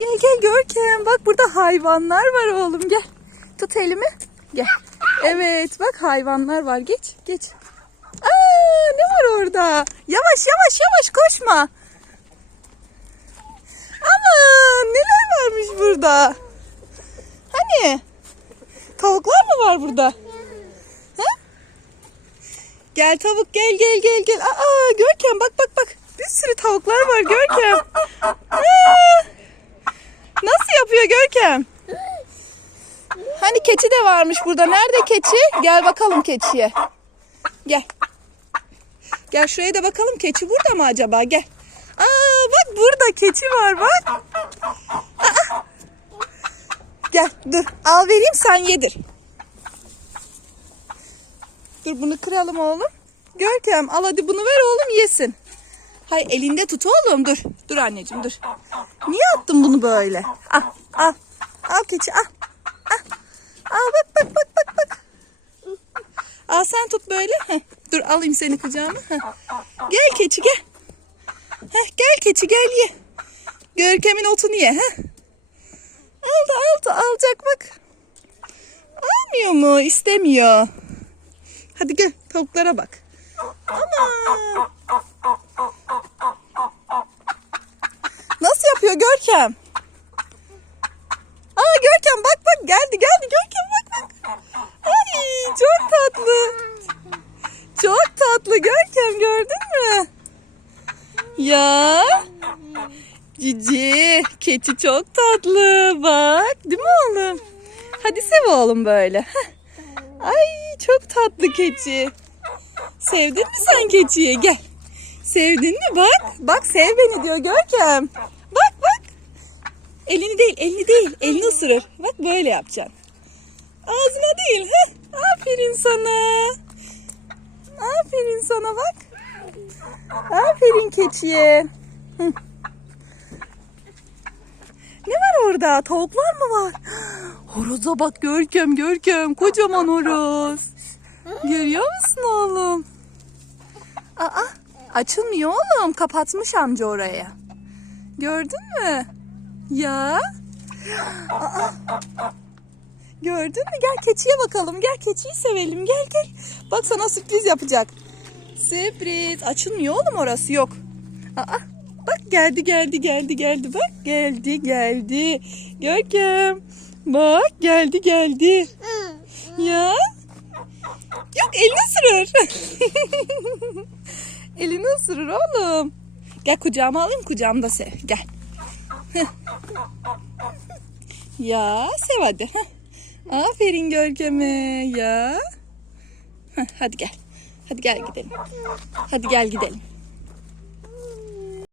Gel gel Görkem bak burada hayvanlar var oğlum gel. Tut elimi. Gel. Evet bak hayvanlar var geç geç. Aa ne var orada? Yavaş yavaş yavaş koşma. Aman neler varmış burada? Hani? Tavuklar mı var burada? Ha? Gel tavuk gel gel gel gel. Aa Görkem bak bak bak. Bir sürü tavuklar var Görkem. Aa, yapıyor Görkem? Hani keçi de varmış burada. Nerede keçi? Gel bakalım keçiye. Gel. Gel şuraya da bakalım keçi burada mı acaba? Gel. Aa bak burada keçi var bak. Aa. Gel dur al vereyim sen yedir. Dur bunu kıralım oğlum. Görkem al hadi bunu ver oğlum yesin. Hay elinde tut oğlum dur. Dur anneciğim dur. Niye attın bunu böyle? Al al. Keçi al. Al. Al bak bak bak bak bak. Al sen tut böyle. Heh, dur alayım seni kucağıma. Heh. Gel keçi gel. Heh, gel keçi gel ye. Görkem'in otunu ye. Heh. Aldı aldı alacak bak. Almıyor mu? İstemiyor. Hadi gel tavuklara bak. Ama. Nasıl yapıyor Görkem? Görkem bak bak geldi geldi Görkem bak bak. Ay çok tatlı. Çok tatlı Görkem gördün mü? Ya. Cici keçi çok tatlı bak değil mi oğlum? Hadi sev oğlum böyle. Ay çok tatlı keçi. Sevdin mi sen keçiyi? Gel. Sevdin mi? Bak. Bak sev beni diyor Görkem. Bak bak. Elini değil, elini değil. Elini ısırır. Bak böyle yapacaksın. Ağzına değil. Heh. Aferin sana. Aferin sana bak. Aferin keçiye. Hı. Ne var orada? Tavuklar mı var? Horoza bak Görkem Görkem. Kocaman horoz. Görüyor musun oğlum? Aa, açılmıyor oğlum. Kapatmış amca oraya. Gördün mü? Ya. Aa. Gördün mü? Gel keçiye bakalım. Gel keçiyi sevelim. Gel gel. Bak sana sürpriz yapacak. Sürpriz. Açılmıyor oğlum orası. Yok. Aa, bak geldi geldi geldi geldi. Bak geldi geldi. Görkem. Bak geldi geldi. Ya. Yok elini ısırır. elini ısırır oğlum. Gel kucağıma alayım kucağımda sev. Gel. Ya sev hadi. Aferin Görkem'e ya. Hadi gel. Hadi gel gidelim. Hadi gel gidelim.